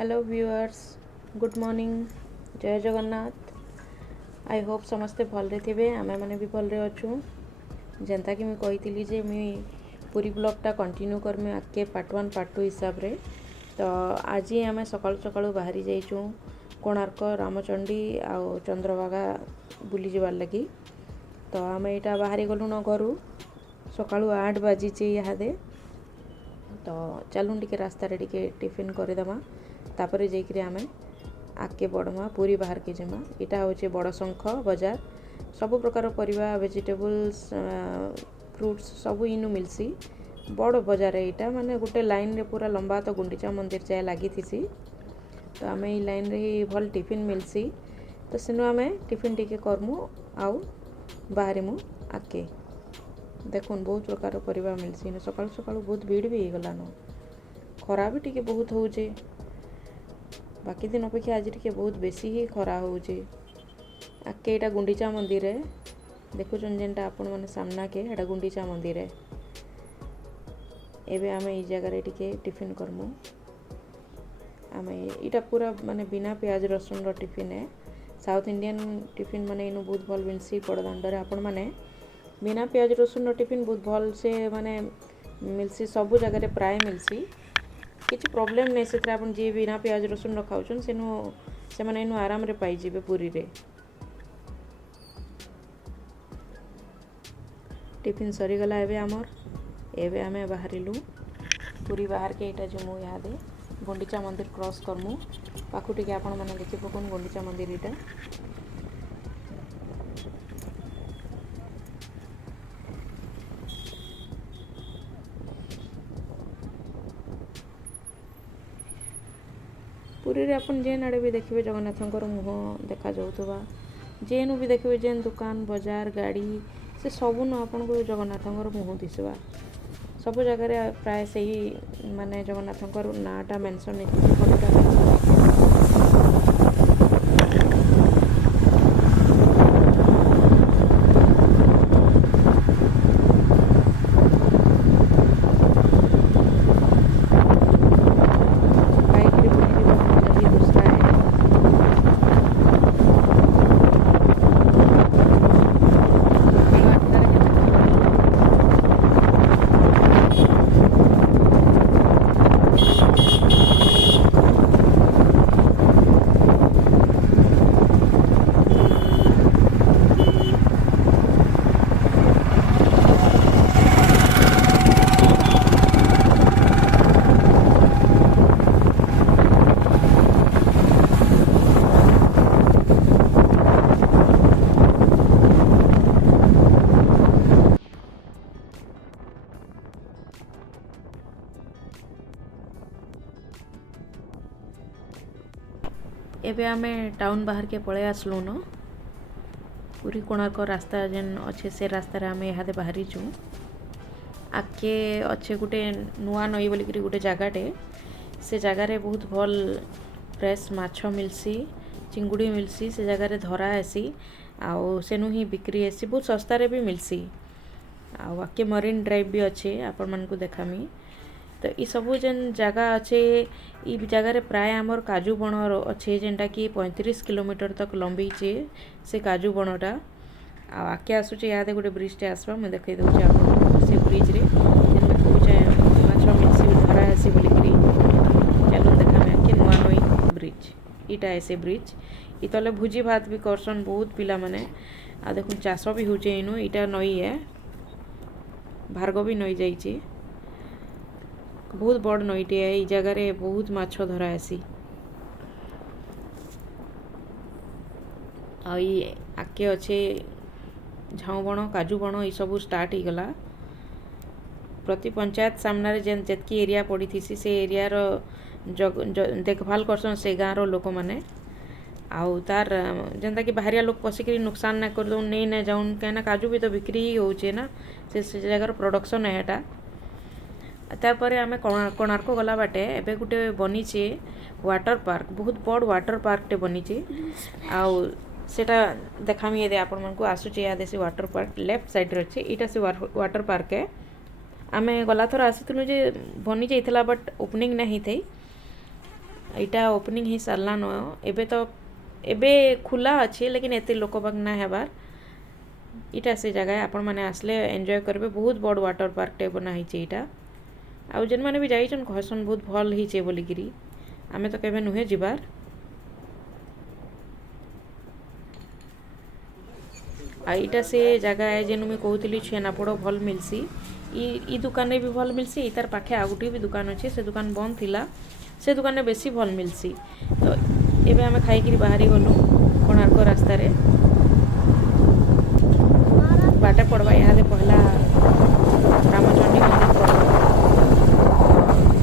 Hello viewers, good morning, जय Jagannath. I hope समस्ते भलरे थे। आमे मैंने भी भलरे अच्छू। जेनता कि मुझे कही जे मुई पूरी ब्लॉगटा कंटिन्यू करमी आगे पार्ट 1 पार्ट 2 हिसाब रे। तो आज आम सकाळु सकाळु बाहरी जाइचु कोणार्क, रामचंडी आउ चंद्रभागा बुली जबार लगी। तो आम यहाँ बाहरी गलु न घर सकाळु 8 बाजी इहादे। तो चलून टिके रास्ता टिके टिफिन करदेमा तापर जाइए आम आगे बढ़मा पूरी बाहर के जिमा। यहाँ हूँ बड़ शंख बजार, सब प्रकार परिवा वेजिटेबल्स फ्रूट्स सब इनु मिलसी। बड़ बजार यहाँ माने गोटे लाइन रे पूरा लंबा तो गुंडीचा मंदिर जाए लगी थी। तो आम ये लाइन रे ही भल टिफिन मिलसी। तो सेनु आम टिफिन टिके करमु आउ बाहरीमु आगे। देखुन बहुत प्रकार परिवा मिलसी। सकाळु सकाळु बहुत भीड़ भी हो गलान। खरा भी टिके बहुत होचे, बाकी दिन अपेक्षा आज टिके बहुत बेसी ही खरा होचे। आके यहाँ गुंडीचा मंदिर है, देखुन जेनटा आपण मैंने सामना के एटा गुंडीचा मंदिर है। एबे आम ये जगह टिके टिफिन करमु। आम यहाँ पूरा माने बिना प्याज रसुन रो टिफिन है। साउथ इंडियन टिफिन माने इनु बहुत भल मिलसी। बड़दाण्डरे आपण माने बिना प्याज रसुन रो टिफिन बहुत भल से माने मिलसी। सब जगह प्राय मिलसी, किसी प्रॉब्लम नहीं से अपन जी बिना प्याज रसुन रखाउछन से माने इनु आराम रे पाई जीवे पूरी रे। टिफिन सरी गला एबे आमर। एबे आमे बाहरिलु पूरी बाहर के इटा जमु यादे गुंडीचा मंदिर क्रॉस करमु। पाखु टिके आपण माने देखि पकोन गुंडीचा मंदिर इटा। पुरी रे अपन जेन आड़े भी देखिए जगन्नाथंकर मुह देखा जाउथबा, जेनु भी देखिए जेन दुकान बजार गाड़ी से सबु न आपन को जगन्नाथंकर मुह दिसबा। सब जगह प्राय से ही माने जगन्नाथंकर नाटा मेंशन नहीं। एबे आमे टाउन बाहर के पळे आसलु न। पूरी कोणार्क रास्ता जेन अच्छे से रास्ता रे आमे यहाँ बाहरी छु। आगे अच्छे गोटे नुआ नई बोलिक गोटे जगाटे, से जगार बहुत भल फ्रेश माछ मिलसी, चिंगुड़ी मिलसी। से जगार धरा आसी आउ सेनु ही बिक्री आसी, बहुत सस्ता रे भी मिलसी। आउ आगे मरीन ड्राइव भी अच्छे आपण मन को देखामी। तो ये सबू जेन जगह अच्छे ये जगार प्राय आमर काजू बण अच्छे जेनटा कि 35 किलोमीटर तक लंबीचे से काजू बणटा। आगे आसूचे याद गोटे ब्रिजटे आसवा मुझे देखई दूचे आप से ब्रिज रे जेन कहूचे माछ मिलसी धरा आसी बोलिकी। चलो देखा आगे नुआ नई ब्रिज इटा ऐसे ब्रिज ये तले भोजी भात भी करसन बहुत पिला माने। आ देखुन चाष भी होचे इनु। इटा नई है, भार्गवी नई जाइए, बहुत बड़ नईटे है। ये जगार बहुत माछ धरा आसी। आई आगे अच्छे झाऊ बण काजू बण ये सब स्टार्ट हो गला। प्रति पंचायत सामने जेन जेतकी एरिया पड़ी थी से एरियार देखभाल करसन से गाँव लोक मैंने। आउ तार जेनता कि बाहरिया लोग पशिक नुकसान ना कर दौन नहीं ना जाऊन कहीं काजू भी तो बिक्री ही होचे ना से जगार प्रोडक्शन है एटा। तापर आम कोणार्क गला बाटे एबे गोटे बनीचे वाटर पार्क, बहुत बड़ वाटर पार्कटे बनीचे। आउ सेटा देखामी यदि आपण मन को आसुचे याद से वाटर पार्क लेफ्ट साइड रे अच्छे। इटा से वाटर पार्क है। आम गला थर आसीलु जे बनी जाइला बट ओपनिंग नहीं थी। ଏଇଟା ଓପନିଂ ହେଇ ସାରିଲାନ ଏବେ ତ ଏବେ ଖୋଲା ଅଛି लेकिन ଏତେ ଲୋକ ବାକ ନା ହେବାର୍ ଇଟା ସେ ଜାଗା ଆପଣ ମାନେ ଆସିଲେ ଏନ୍ଜୟ କରିବେ ବହୁତ ବଡ଼ ୱାଟର ପାର୍କଟେ ବନା ହେଇଛି ଏଇଟା ଆଉ ଯେନ୍ମାନେ ବି ଯାଇଛନ୍ କହିସନ୍ ବହୁତ ଭଲ ହେଇଛେ ବୋଲିକିରି ଆମେ ତ କେବେ ନୁହେଁ ଯିବାର ଆଉ ଏଇଟା ସେ ଜାଗା ଯେନୁ ମୁଇଁ କହୁଥିଲି ଛେନାପୋଡ଼ ଭଲ ମିଲ୍ସି ଇ ଦୁକାନରେ ବି ଭଲ ମିଲ୍ସି ଇ ତାର ପାଖେ ଆଉ ଗୋଟେ ବି ଦୁକାନ ଅଛି ସେ ଦୁକାନ ବନ୍ଦ ଥିଲା ସେ ଦୁକାନରେ ବେଶୀ ଭଲ ମିଲ୍ସି ତ ଏବେ ଆମେ ଖାଇକିରି ବାହାରି ଗଲୁ କୋଣାର୍କ ରାସ୍ତାରେ ବାଟେ ପଡ଼ବା ଇହାଦେ ପହଲା ରାମଚଣ୍ଡୀ ମନ୍ଦିର ପଡ଼ବା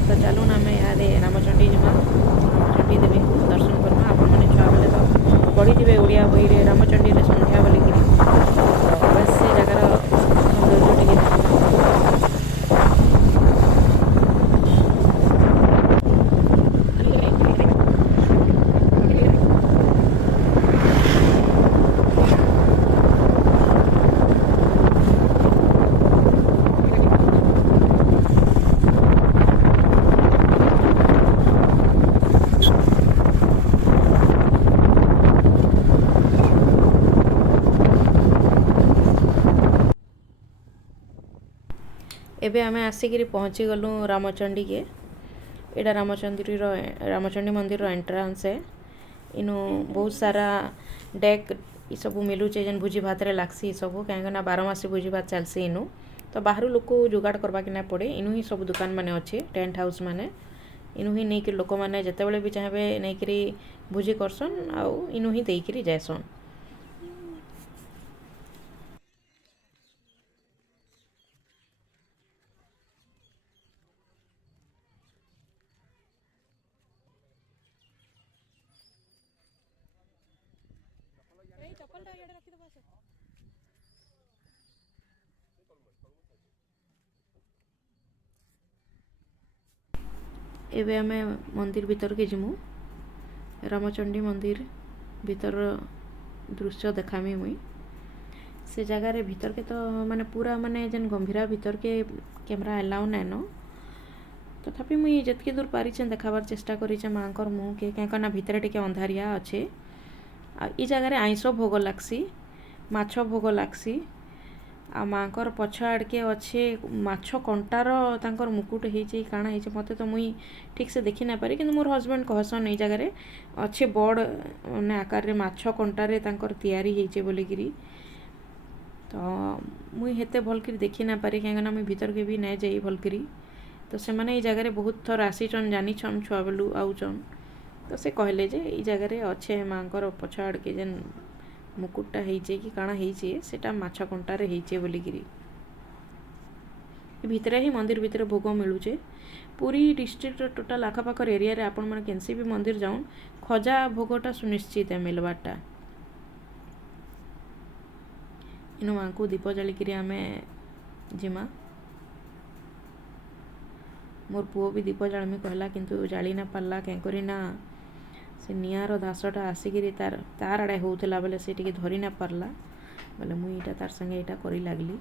ତ ଚାଲୁନ ଆମେ ଇହାଦେ ରାମଚଣ୍ଡୀ ଯିମା ରାମଚଣ୍ଡୀ ଦେବୀଙ୍କୁ ଦର୍ଶନ କରମା ଆପଣମାନେ ଛୁଆବେଳେ ତ ପଢ଼ିଥିବେ ଓଡ଼ିଆ ବହିରେ ରାମଚଣ୍ଡୀରେ ସନ୍ଧ୍ୟା ବୋଲିକିରି ତ ବାସ୍ ସେ ଜାଗାର ସୌନ୍ଦର୍ଯ୍ୟ ଟିକେ ଦେଖମା ଏବେ ଆମେ ଆସିକିରି ପହଞ୍ଚିଗଲୁ ରାମଚଣ୍ଡୀକେ ଏଇଟା ରାମଚଣ୍ଡୀ ମନ୍ଦିରର ଏଣ୍ଟ୍ରାନ୍ସ ଇନୁ ବହୁତ ସାରା ଡେକ୍ ଇସବୁ ମିଲୁଛେ ଯେନ୍ ଭୋଜି ଭାତରେ ଲାଗ୍ସି ଇସବୁ କାହିଁକିନା ବାରମାସୀ ଭୋଜି ଭାତ ଚାଲ୍ସି ଇନୁ ତ ବାହାରୁ ଲୋକ ଯୋଗାଡ଼ କରବାକେ ନାଇଁ ପଡ଼େ ଇନୁ ହିଁ ସବୁ ଦୋକାନ ମାନେ ଅଛେ ଟେଣ୍ଟ ହାଉସ୍ ମାନେ ଇନୁ ହିଁ ନେଇକିରି ଲୋକମାନେ ଯେତେବେଳେ ବି ଚାହିଁବେ ନେଇକିରି ଭୋଜି କରସନ୍ ଆଉ ଇନୁ ହିଁ ଦେଇକିରି ଯାଏସନ୍ ଏବେ ଆମେ ମନ୍ଦିର ଭିତରକେ ଯିମୁ ରାମଚଣ୍ଡୀ ମନ୍ଦିର ଭିତର ଦୃଶ୍ୟ ଦେଖାମି ମୁଇଁ ସେ ଜାଗାରେ ଭିତରକେ ତ ମାନେ ପୁରା ମାନେ ଯେନ୍ ଗମ୍ଭୀରା ଭିତରକେ କ୍ୟାମେରା ଆଲାଉ ନାଇଁନ ତଥାପି ମୁଇଁ ଯେତ୍କି ଦୂର ପାରିଛେ ଦେଖାବାର ଚେଷ୍ଟା କରିଛେ ମାଆଙ୍କର ମୁହଁକେ କାହିଁକିନା ଭିତରେ ଟିକେ ଅନ୍ଧାରିଆ ଅଛେ ଆଉ ଇ ଜାଗାରେ ଆଇଁଷ ଭୋଗ ଲାଗ୍ସି ମାଛ ଭୋଗ ଲାଗ୍ସି ଆଉ ମାଆଙ୍କର ପଛ ଆଡ଼କେ ଅଛେ ମାଛ କଣ୍ଟାର ତାଙ୍କର ମୁକୁଟ ହେଇଛି କାଣା ହେଇଛି ମତେ ତ ମୁଇଁ ଠିକ୍ ସେ ଦେଖି ନାଇଁ ପାରି କିନ୍ତୁ ମୋର ହଜବେଣ୍ଡ କହସନ୍ ଏଇ ଜାଗାରେ ଅଛେ ବଡ଼ ମାନେ ଆକାରରେ ମାଛ କଣ୍ଟାରେ ତାଙ୍କର ତିଆରି ହେଇଛେ ବୋଲିକିରି ତ ମୁଇଁ ହେତେ ଭଲକିରି ଦେଖି ନାଇଁ ପାରି କାହିଁକିନା ମୁଇଁ ଭିତରକେ ବି ନାଇଁ ଯାଇ ଭଲକିରି ତ ସେମାନେ ଏଇ ଜାଗାରେ ବହୁତ ଥର ଆସିଛନ୍ ଜାନିଛନ୍ ଛୁଆବେଲୁ ଆଉଛନ୍ ତ ସେ କହିଲେ ଯେ ଏଇ ଜାଗାରେ ଅଛେ ମାଆଙ୍କର ପଛ ଆଡ଼କେ ଯେନ୍ ମୁକୁଟଟା ହେଇଛେ କି କାଣା ହେଇଛେ ସେଟା ମାଛ କଣ୍ଟାରେ ହେଇଛେ ବୋଲିକିରି ଭିତରେ ହିଁ ମନ୍ଦିର ଭିତରେ ଭୋଗ ମିଳୁଛେ ପୁରୀ ଡିଷ୍ଟ୍ରିକ୍ଟର ଟୋଟାଲ ଆଖପାଖର ଏରିଆରେ ଆପଣମାନେ କେନ୍ସି ବି ମନ୍ଦିର ଯାଉନ୍ ଖଜା ଭୋଗଟା ସୁନିଶ୍ଚିତ ମିଲବାରଟା ଇନୁ ମାଙ୍କୁ ଦୀପ ଜାଳିକିରି ଆମେ ଯିମା मोर पुओ भी दीप जालमी कहला किंतु जाली ना पारला केंकरी ना से निआर दासटा आसिकी तार आड़े होउथला बेले से टिके धरी ना पारला बेले मुई इटा तार संगे इटा करी लागली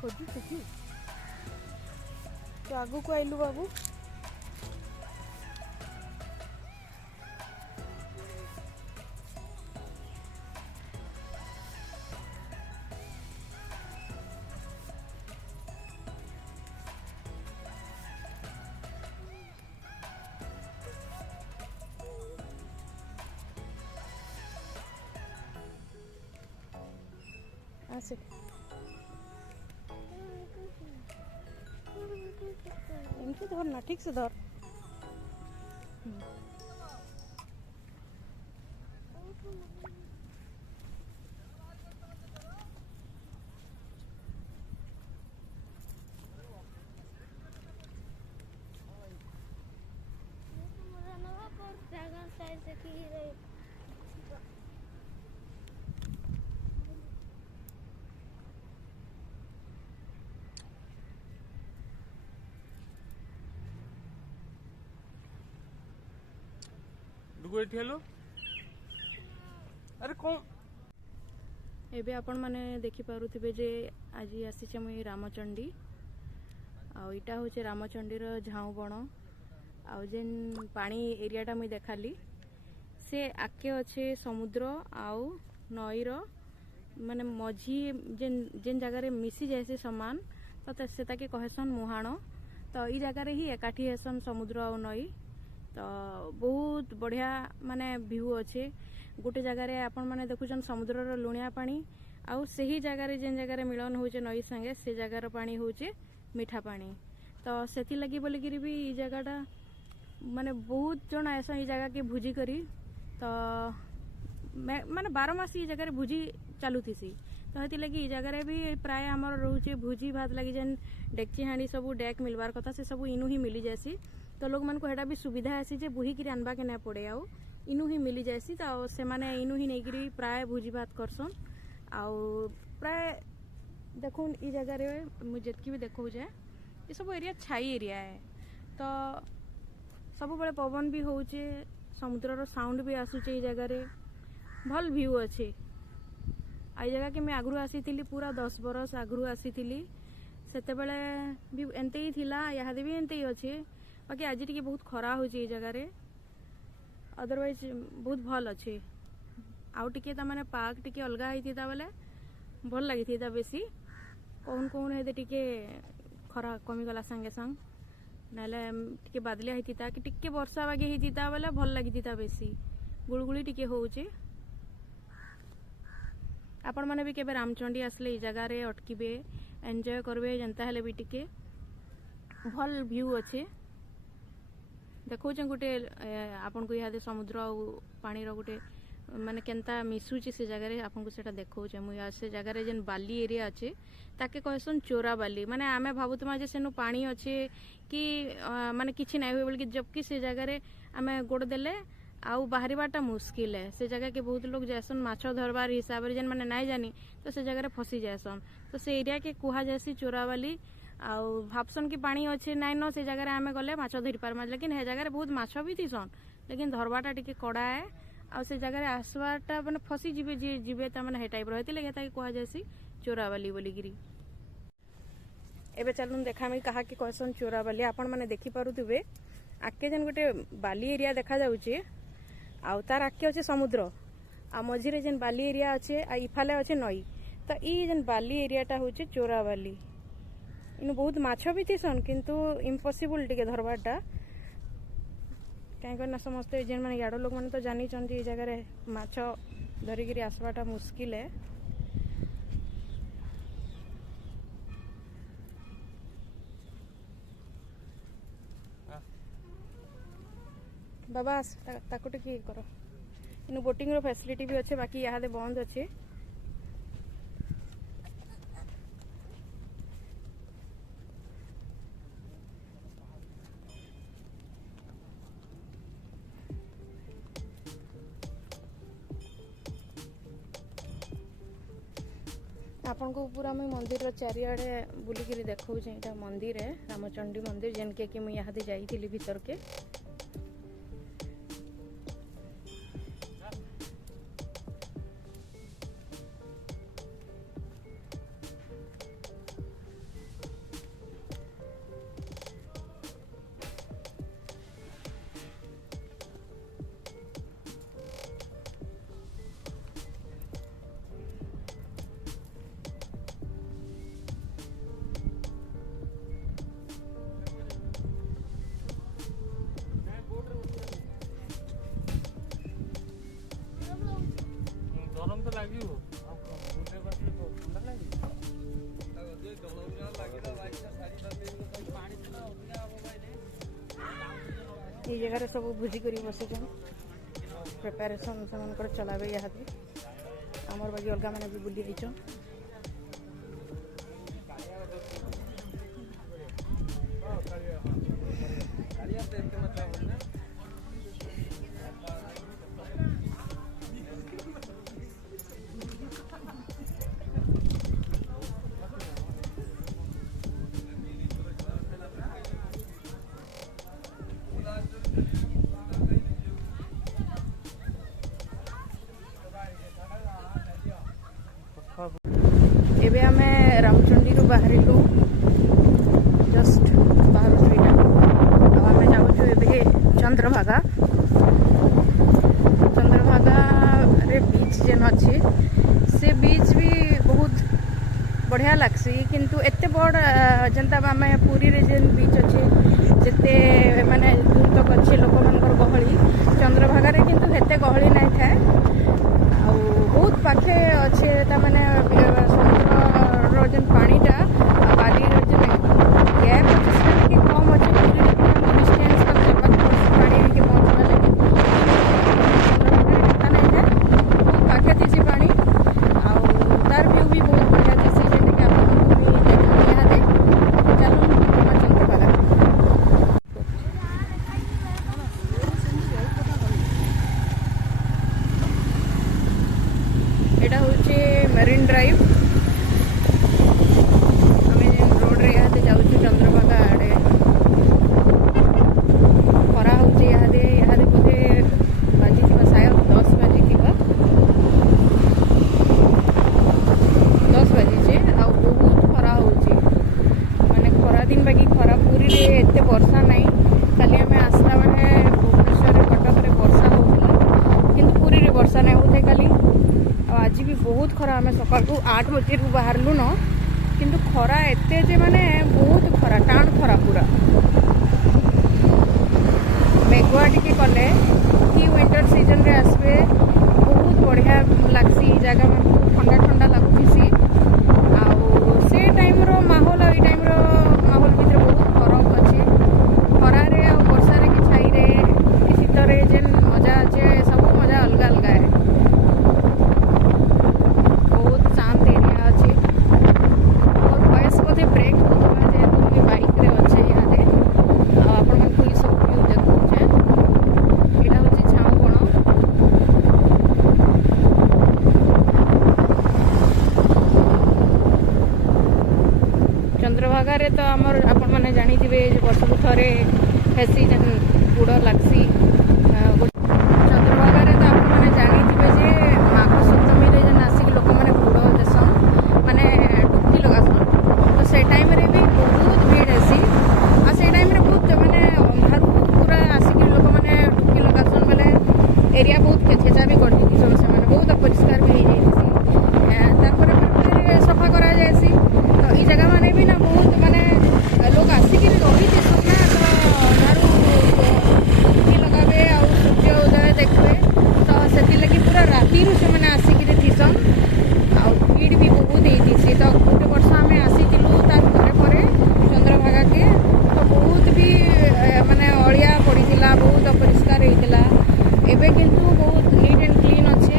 खोजुଛୁ କି ତୁ ଆଗକୁ ଆଇଲୁ ବାବୁ। आसे इनके धर ना ठीक से धर। अरे कौन एबे आपण माने देखि पारुथिबे जे आज आसीचे मुई रामचंडी आ इटा होचे रामचंडी रो झाऊ बण आ जेन पानी एरियाटा मुई देखाली से आके अच्छे समुद्र आउ नई रो माने मझी जेन जेन जगह रे मिसी जायसे समान तो सेता के कहसन मुहाण। तो ई जगह रे ही एकाठी हेसन समुद्र आउ नई। तो बहुत बढ़िया माने व्यू अच्छे गोटे जगार आपण मैंने देखुन समुद्र लुणिया पानी आउ सही जगार जेन जगार मिलन होचे नई संगे से जगार पानी होचे मीठा पानी। तो सेति लगी बोलिकी भी ई जगहटा माने बहुत जन आसन ई जगह के भुजी करी। तो माने 12 मास ई जगह भुजी चलुथीसी। तो हेति लगी ई जगह भी प्राय आमर रोचे भुजी भात लगी जेन डेक्ची हांडी सब डेक मिलबार कथा से सब इनु ही मिली जासी। तो लोग मन को हेटा भी सुविधा आसी जे बुही कि आनबा के ना पड़े आउ इनु ही मिली जासी। तो से माने इनु ही नहीं प्राय भोजी भात करसन आउ प्राय देखुन ई जगह रे मु जेतकी भी देखौ जे ये सब एरिया छाई एरिया है। तो सब बड़े पवन भी होचे समुद्र रो साउंड भी आसुचे ई जगह रे भल व्यू अच्छे। आई जगह के मैं आगरू आसी थिली पूरा 10 बरस आगरू आसी थिली सेते बेले भी एंते ही थिला यादे भी एंते ही अच्छे। बाकी आज टी बहुत खरा हो जगह रे अदरवाइज बहुत भल अच्छे। आउ टिके माने पार्क टिके अलग होता बेले भल लगी था बेसी कौन कौन है टिके खरा कमीगला संगे संग नाले टिके बादलिया होता कि टिके वर्षा बागे होता बेले भल लगी था बेसी गुड़गुड़ी टिके होचे। आपण माने भी केबे रामचंडी आसले ई जगह रे अटकीबे एंजॉय करबे जनता हेले भी टिके भल व्यू अच्छे। देखो गोटे आपन को यहाँ समुद्र पानी गोटे माने केनता मिसुची से जगह रे आपन को सेटा देखो मुझे से जगह रे जेन बाली एरिया अच्छे ताके कहसन चोरा बाली। माने आमे भाबुतमा जे सेनु पानी अच्छे कि माने किछि नै होय बोल कि जबकि से जगह रे आमे गोड़ देले आउ बाहरीबाटा मुश्किल है। से जगह के बहुत लोग जैसन माछ धरबार हिसाब रे जेन माने नै जानी तो से जगह रे फसी जासन। तो से एरिया के कुहा जैसी चोरा बाली आउ भापसन की पानी अच्छे नाइ न से जगह आमे गले माछ धरि पारमा। लेकिन हे जगह बहुत माछ भी थीसन लेकिन धरबाटा टिके कड़ा है आ से जगह आसवाटा माने फसी जीवे जी जीवे ता माने हे टाइप रहती लगे ताकि कहा जैसी चोरावाली बोलिगिरी। एबे चलुन देखामी कहा कि कहसन चोरावाली। आपण माने देखि पारुथिबे आके जेन गोटे बाली एरिया देखा जाउचे आउ तार आके अच्छे समुद्र आ मझिरे जेन बाली एरिया अच्छे आ इफाले अच्छे नई। तो ई जेन बाली एरियाटा होचे चोरावाली इन बहुत माछ भी थीसन किंतु इम्पॉसिबल टिके धरबाटा कहीं समस्ते जेन माने याड लोक माने तो जानी चंदी ए जगह रे माछ धरिकी आसवाटा मुश्किल है। बाबा ताको टिके करो इन बोटिंग रो फैसिलिटी भी अच्छे बाकी यहाँ बंद अच्छे। आपन को पूरा मुझे मंदिर चारिआडे बुलिकी देखा यहाँ मंदिर है रामचंडी मंदिर जेन के मुझे यहाँ जाइली भीतर के। ये जगह सब भोजी कर बसुन प्रिपेरेसन से चलावे यहाँ आमर बाकी अलग मैंने भी बुली जाइछन एबे आमे रामचंडी रू बाहरिलु जस्ट बाहर सुईटा आमे जाउछु एबे चंद्रभागा रे बीच जेन अच्छी से बीच भी बहुत बढ़िया लगसी किंतु एते बड़ जनता आमे पुरी रे जेन बीच अच्छे जेते माने दूर तक अच्छे लोक मानकर गहली चंद्रभागा रे किंतु हेते गहली नहीं थाए बहुत पाखे अच्छे ताने समुद्र जेन पानीटा बाली जेन गैप अच्छे से ଟିକେ कम अच्छे डिस्टेंस पानी के पहुँचवा लगे नहीं जाए बहुत पाखे थी पानी तार व्यू भी बहुत बढ़िया थी जेन कि आपको भी देखा यहाँ दे चलो चंद्रभागा एटा होचे मरीन ड्राइव आमे रोड रे यहाँ जाऊँ चंद्रभागा आड़े खरा होचे यहाँ बोधे बाजी थी शायद 10 बाजी थी 10 बाजी आ बहुत खरा होचे माने खरा दिन बाकी खरा पूरी रे एते वर्षा नहीं खाली आमे आसला माने भुवनेश्वर कटक रे वर्षा होता किंतु पूरी रे वर्षा नहीं होते खाली आज भी बहुत खरा आम सकाल को 8 बजे बाहरलु न किंतु खरा एते जे माने बहुत खरा टाण खरा पूरा मेघुआ टिके कले कि विंटर सीजन रे आसबे बहुत बढ़िया लागसी जगह में ठंडा ठंडा लगुसी से टाइम रो माहौल और टाइम रो माहौल भीतर बहुत फरक अच्छे खरा रे और वर्षा रे कि छाई रे कि शीत रे जेन मजा अच्छे सब मजा अलग अलग है शांत एरिया अच्छे और वॉइस बोधे ब्रेक होता जेहेतु बाइक रे अच्छे यहाँ आपण ये सब व्यू देखुचे यहाँ हूँ झाऊ बण चंद्रभागा रे तो आमर आपण मैंने जानी वर्ष को थरे हेसी जेन गुड़ लगसी चंद्रभागा रे तो आपण मैंने जानी जे माघ सप्तमी रे जेन आसिक लोक मैंने गुड़ देसन माने डुबकी लगासन तो से टाइम रे भी बहुत भीड़ हेसी आ से टाइम रे बहुत माने अंधार पूरा आसिक लोक मैंने डुबकी लगासन बेले एरिया बहुत खेचेचा भी कर दी से माने बहुत अपरिष्कार भी हो जाइसी तापर सफा करा जायसी तो ई जगह माने भी ना बहुत माने लोग आसिक रही देसन ना तो नारू डुबकी लगावे आ सूर्य उदय देखबे तो से लगी पूरा राति रू से माने आसिक थीसन आ भीड़ भी बहुत होती तो गोटे वर्ष आम आसीलु तार पर चंद्रभागा के तो बहुत भी माने अलिया पड़ा बहुत अपरिष्कार होता एबे किंतु बहुत नीट एंड क्लीन अच्छे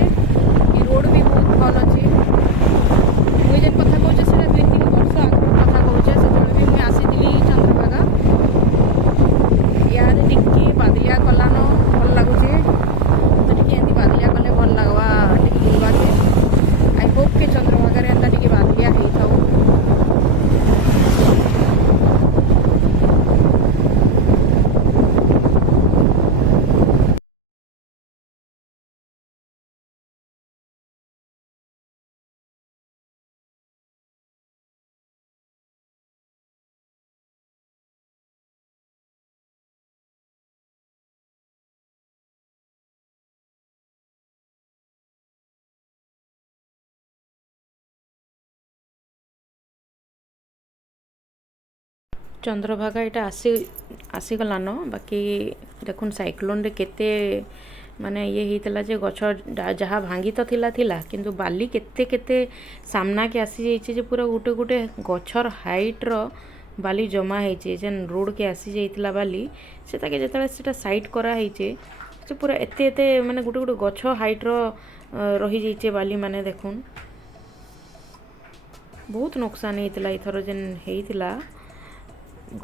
रोड भी बहुत भल अच्छे मुझे जेन कथा कहूँ से 2-3 वर्ष आगे कथा कहूँ से भी मुझे आसी चंद्रभागा यहाँ टिके बादलिया कलान भल लगुचे तो टी बादलिया कले भल लगवा टी बुलवा के आई होप के चंद्रभागा रे एंता टी बादलिया हो था चंद्रभागा यहाँ आसीगलान बाकी देखुन साइक्लोन रे केते माने ये होता जे गछ जहाँ भांगी तो थिला किंतु बाली केते केते सामना के आसी जाइए जे पूरा गोटे गोटे गछर हाइट रो बाली जमा होइए जेन रोड के आसी जाइतिला बाली से ताके जेतले सेटा साइड करा होइए से पूरा एते एते माने गुटे गुटे गछ हाइट रो रही जाइए बाली माने देखुन बहुत नुकसान होइतिला इथर जेन होइतिला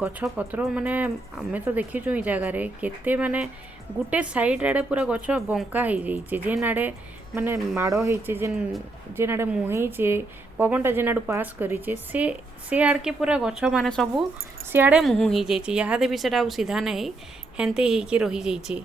गछ पत्र माने आमे तो देखीचु ई जगह रे केते माने गुटे साइड आड़े पूरा गछ बंका हो जाइए जेन आड़े माने माड़ होइए जेन आड़े मुहेइचे पवनटा जेन आड़ू पास करिचे से आड़के पूरा गछ माने सबू सियाड़े मुहु हो जाइए यादे भी सेटा सीधा नहीं हेंते ही रही जाइए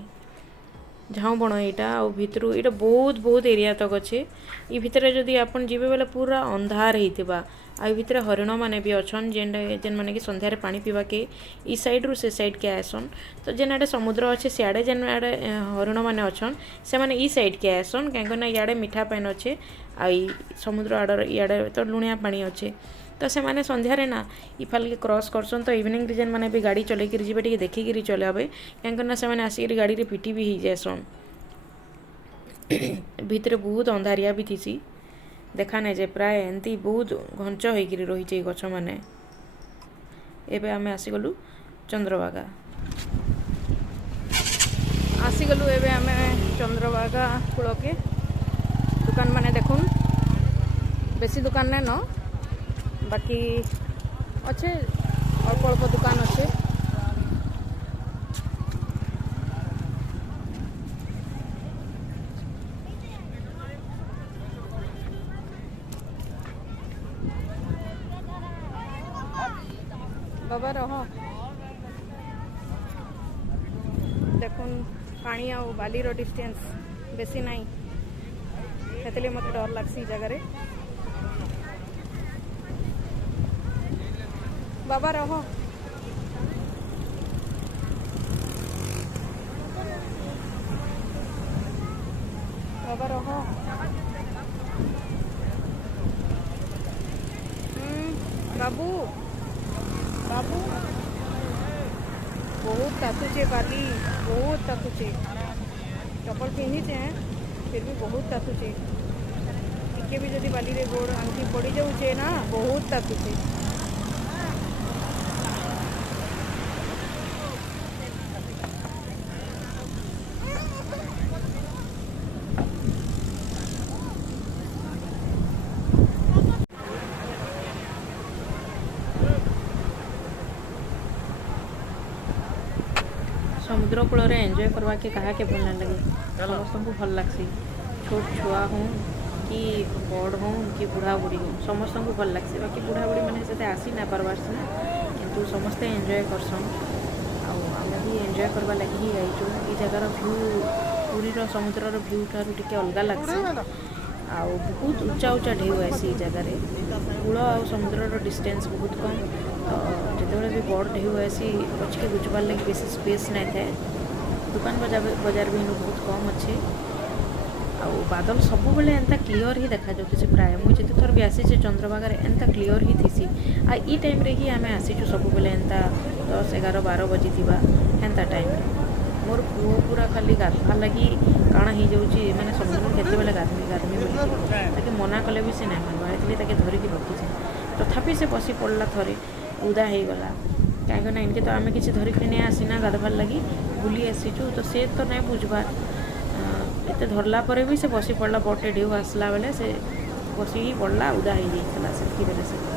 झाऊ बण यहाँ भितर ये बहुत बहुत एरिया तक अच्छे ये भितर जदि आपन जीवे बेले पूरा अंधार होइतिबा आई भितर हरिण माने भी अछन जेन माने कि संध्यारे पानी पीवा के ई साइड रू से साइड के आसन तो जेन आड़े समुद्र अच्छे सियाड़े जेन आड़े हरिण माने अछन से माने ई साइड के आसन कहीं इे मीठा पान अच्छे आई समुद्र आड़ इे तो लुणिया पानी अच्छे तो से माने संध्यारे ना इफाल के क्रॉस करसन तो इवनिंग रे जेन माने भी गाड़ी चले कर जीवे टिके देखिक चलाबे कहीं से माने आसिक गाड़ी रे पिटी भी हो जासन भितर बहुत अंधारिया भी थी देखा नहीं जे प्राय एमती बहुत घंच होकर रही गछ मैंने एबे आम आसीगलु चंद्रभागा आसीगलु एबे आम चंद्रभागा कूल के दुकान माने देखुन बेसी दुकान नहीं न बाकी अच्छे अल्प अल्प दुकान अच्छे बाबा रह देखुन पानी आ बाली रो डिस्टेंस बेसी नहीं हेतले मत डर लागसी जगह रे बाबा रह बाबा रह बाबू बाबू बहुत तातुचे बाली बहुत तातुचे चप्पल पिंधिचे फिर भी बहुत तातुचे टिके भी जदि बाली रे गोड़ आंखी पड़ी जाऊे ना बहुत तातुचे समुद्र कूल एंजॉय करवा के कहा के भल ना लगे समस्त को भल लगसी छोट छुआ हूँ कि बड़ हूँ कि बुढ़ा बुढ़ी हूँ समस्त को भल लगसी बाकी बुढ़ा बुढ़ी मैंने से आसी ना पार्बार सीना किंतु समस्ते एंजॉय करसन आम भी एंजॉय करवा लगी ही आईचु ये जगार भ्यू पूरी समुद्र भ्यू ठार टे अलग लगसी आउ बहुत उच्चा उच्चा ढेउ आसी जगार कूल आ समुद्र डिस्टेंस बहुत कम तो जो भी बड़ ढेउ आसी पछके गुजबार लगे बेसी स्पेस नहीं थाए दुकान बजार भी इनु बहुत कम अच्छे आउ बादल सब बेले एंता क्लीयर ही देखा जाऊँगी प्राय मुझे जिते थर भी आसी चंद्रभागार एंता क्लीयर ही थी आ ई टाइम रे ही आम आसीचु सब बेले एंता 10, 11, 12 बजी थी एंता टाइम मोर पुओ पूरा खाली गाधवा लगी काण हो जाऊँगी मैंने समुद्र केते बेले गाधमी बोली मना कले भी से ना मानवा ताके धरिकी रखी तथापि से बसी पड़ला थरे उदा हो गला कहीं इनके तो आम कि धरिक नहीं आसीना गाधवार लगी बुली आसीचु तो से तो नहीं बुझबार एत धरला पर भी से बसी पड़ला बटे ढेउ आसला बेले से बसी पड़ला उदा हो जाता से बेले से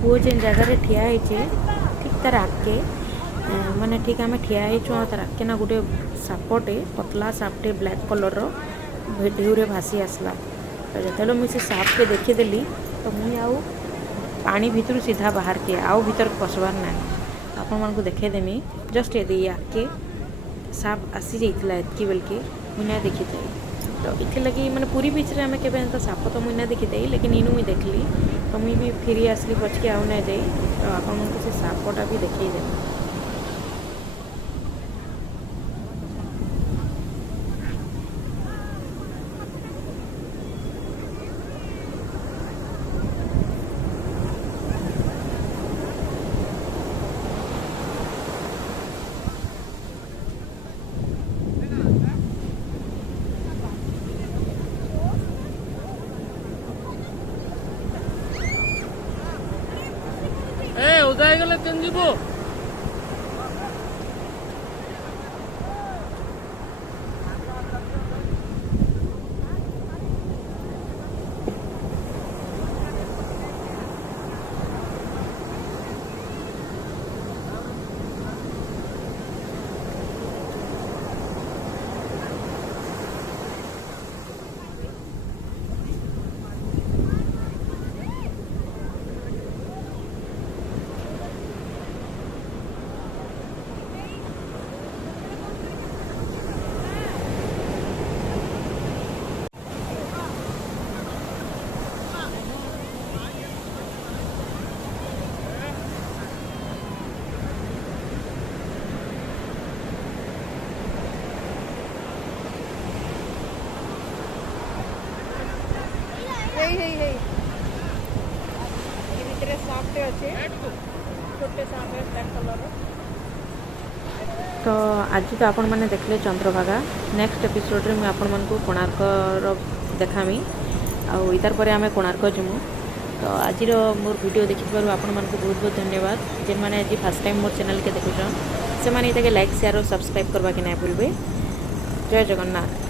पुओ जेन जगह ठिया ठीक तार आगे माने ठीक आम ठिया तार आगे ना गोटे सापटे पतला सापटे ब्लैक कलर ढेउरे भासी आसला तो जो मुझे साप के देखीदेली तो मुझे पानी भितर सीधा बाहर के आउ भीतर पसबार ना तो आपण मानक देखेदेमी जस्ट ये आके साप आसी जाइए एतकी बेल के मुझे देखी था तो इथे लगी मैंने पूरी बीच रे हमें केबे एंता साप तो मुझे देखी थी लेकिन इनू मुझे देखली तो मुझे भी फिरी आसली बचके आउ ना जाई तो आपण को से सापटा भी देखई दे এ ওদাই গেলে কেন দিব ହେଇ ହେଇ ହେଇ ଏ ଭିତରେ ସାପଟେ ଅଛି ଛୋଟେ ସାପଟେ ବ୍ଲାକ୍ କଲର୍ तो आज तो आपण मैंने देखले चंद्रभागा नेक्स्ट एपिसोड रे मैं आपण मानक कोणार्कर देखामी आउ इतार पर आम कोणार्क जिमु तो आज मोर वीडियो देखिबार आपण मानक बहुत बहुत धन्यवाद जेन माने आज फर्स्ट टाइम मोर चैनल के देखुछन से माने इताके लाइक शेयर और सब्सक्राइब करबा के ना भूलबे। जय जगन्नाथ।